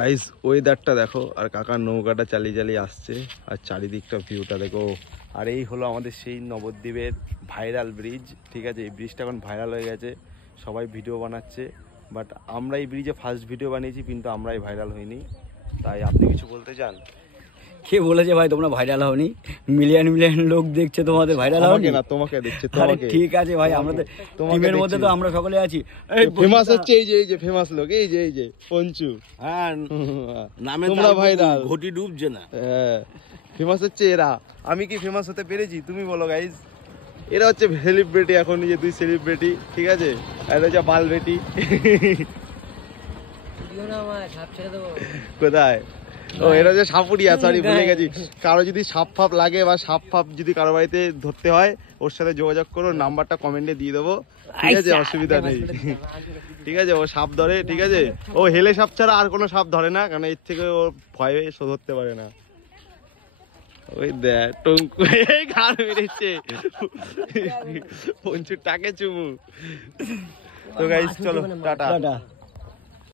Guys ওয়েদারটা দেখো আর কাকার নৌকাটা চালিয়ে চালিয়ে আসছে আর চারিদিকটা ভিউটা দেখো। আর এই হলো আমাদের সেই নবদ্বীপের ভাইরাল ব্রিজ। ঠিক আছে, এই ব্রিজটা এখন ভাইরাল হয়ে গেছে, সবাই ভিডিও বানাচ্ছে। বাট আমরা এই ব্রিজে ফার্স্ট ভিডিও বানিয়েছি, কিন্তু আমরাই ভাইরাল হইনি। তাই আপনি কিছু বলতে চান? কে বলেছে ভাই তোমরা ভাইরাল হওনি? মিলিয়ন মিলিয়ন লোক দেখছে, তোমাদের ভাইরাল হওনি না? তোমাকে দেখছে, তোমাকে। ঠিক আছে ভাই, আমরা তো টিমের মধ্যে তো আমরা সকলে আছি। ফেমাস হচ্ছে এই যে ফেমাস লোক, এই যে পঞ্চু। হ্যাঁ, নামে তোমরা ভাইরাল, ঘটি ডুবছে না। হ্যাঁ, ফেমাস হচ্ছে এরা। আমি কি ফেমাস হতে পেরেছি? তুমি বলো গাইজ। এরা হচ্ছে সেলিব্রিটি এখন, যে তুই সেলিব্রিটি, ঠিক আছে, আর হচ্ছে বাল বেটি। কোথায়? ও এরা যে সাপুরিয়া, সরি ভুলে গেছি। কারো যদি সাপ ফাপ লাগে বা সাপ ফাপ যদি কারো বাড়িতে ধরতে হয়, ওর সাথে যোগাযোগ করো, নাম্বারটা কমেন্টে দিয়ে দেবো, ঠিক আছে, অসুবিধা নেই। ঠিক আছে, ও সাপ ধরে, ঠিক আছে, ও হেলে সাপ ছাড়া আর কোনো সাপ ধরে না, কারণ এর থেকে ও ভয়ে ধরতে পারে না। ওই দেখ টঙ্কু ঘাড় মেরেছে, পঞ্চুর টাকে চুমু। তো গাইস চলো টাটা।